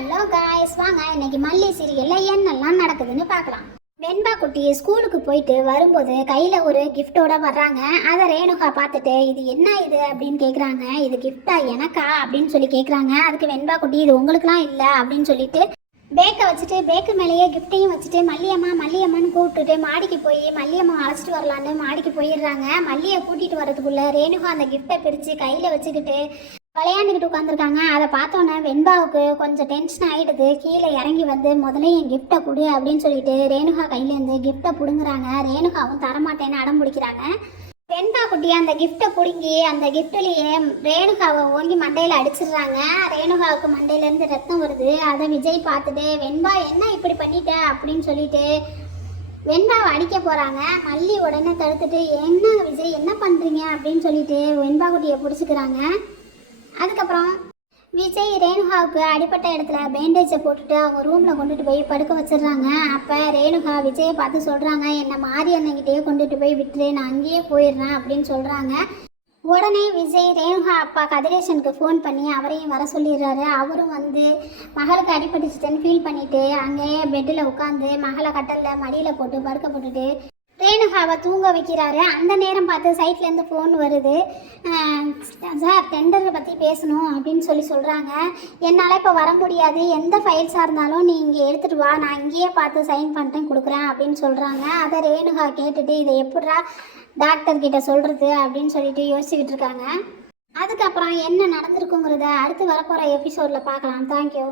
Hello guys, வாங்க இன்னைக்கு மல்லி சீரியல்ல என்னெல்லாம் நடக்குதுன்னு பார்க்கலாம். வெண்பா குட்டி ஸ்கூலுக்கு போயிட்டு வரும்போது கையில் ஒரு கிஃப்டோட வர்றாங்க. அதை ரேணுகா பார்த்துட்டு இது என்ன இது அப்படின்னு கேட்குறாங்க. இது கிஃப்டா எனக்கா அப்படின்னு சொல்லி கேட்குறாங்க. அதுக்கு வெண்பா குட்டி இது உங்களுக்குலாம் இல்லை அப்படின்னு சொல்லிட்டு பேக்கை வச்சுட்டு பேக்கு மேலேயே கிஃப்டையும் வச்சுட்டு மல்லியம்மான்னு கூப்பிட்டுட்டு மாடிக்கு போய் மல்லியம்மா அழைச்சிட்டு வரலான்னு மாடிக்கு போயிடுறாங்க. மல்லியை கூட்டிகிட்டு வரதுக்குள்ளே ரேணுகா அந்த கிஃப்டை பிரித்து கையில் வச்சுக்கிட்டு விளையாண்டுக்கிட்டு உட்காந்துருக்காங்க. அதை பார்த்தோன்னே வெண்பாவுக்கு கொஞ்சம் டென்ஷன் ஆகிடுது. கீழே இறங்கி வந்து முதல்ல என் கிஃப்டை கொடு அப்படின்னு சொல்லிட்டு ரேணுகா கையிலேருந்து கிஃப்டை பிடுங்குறாங்க. ரேணுகாவும் தரமாட்டேன்னு அடம் பிடிக்கிறாங்க. வெண்பா குட்டி அந்த கிஃப்டை பிடுங்கி அந்த கிஃப்ட்லேயே ரேணுகாவை ஓங்கி மண்டையில் அடிச்சிடுறாங்க. ரேணுகாவுக்கு மண்டையிலேருந்து ரத்தம் வருது. அதை விஜய் பார்த்துட்டு வெண்பா என்ன இப்படி பண்ணிட்ட அப்படின்னு சொல்லிட்டு வெண்பாவை அடிக்க போகிறாங்க. மல்லி உடனே தடுத்துட்டு என்ன விஜய் என்ன பண்ணுறீங்க அப்படின்னு சொல்லிட்டு வெண்பா குட்டியை பிடிச்சிக்கிறாங்க. அதுக்கப்புறம் விஜய் ரேணுகாவுக்கு அடிப்பட்ட இடத்துல பேண்டேஜை போட்டுட்டு அவங்க ரூமில் கொண்டுட்டு போய் படுக்க வச்சிடுறாங்க. அப்போ ரேணுகா விஜயை பார்த்து சொல்கிறாங்க, என்னை மாரி அண்ணங்கிட்டேயே கொண்டுட்டு போய் விட்டுரு, நான் அங்கேயே போயிடுறேன் அப்படின்னு சொல்கிறாங்க. உடனே விஜய் ரேணுகா அப்பா கதிரேசனுக்கு ஃபோன் பண்ணி அவரையும் வர சொல்லிடுறாரு. அவரும் வந்து மகளுக்கு அடிபட்டுச்சுன்னு ஃபீல் பண்ணிவிட்டு அங்கேயே பெட்டில் உட்காந்து மகளை கட்டலில் மடியில் போட்டு படுக்க போட்டுட்டு ரேணுகாவை தூங்க வைக்கிறாரு. அந்த நேரம் பார்த்து சைட்லேருந்து ஃபோன் வருது. சார் டெண்டரை பற்றி பேசணும் அப்படின்னு சொல்கிறாங்க. என்னால் இப்போ வர முடியாது, எந்த ஃபைல்ஸாக இருந்தாலும் நீ இங்கே எடுத்துகிட்டு வா, நான் இங்கேயே பார்த்து சைன் பண்ணிட்டேன் கொடுக்குறேன் அப்படின்னு சொல்கிறாங்க. அதை ரேணுகா கேட்டுட்டு இதை எப்படா டாக்டர்கிட்ட சொல்கிறது அப்படின்னு சொல்லிட்டு யோசிச்சுக்கிட்டு இருக்காங்க. அதுக்கப்புறம் என்ன நடந்திருக்குங்கிறத அடுத்து வரப்போகிற எபிசோடில் பார்க்கலாம். தேங்க்யூ.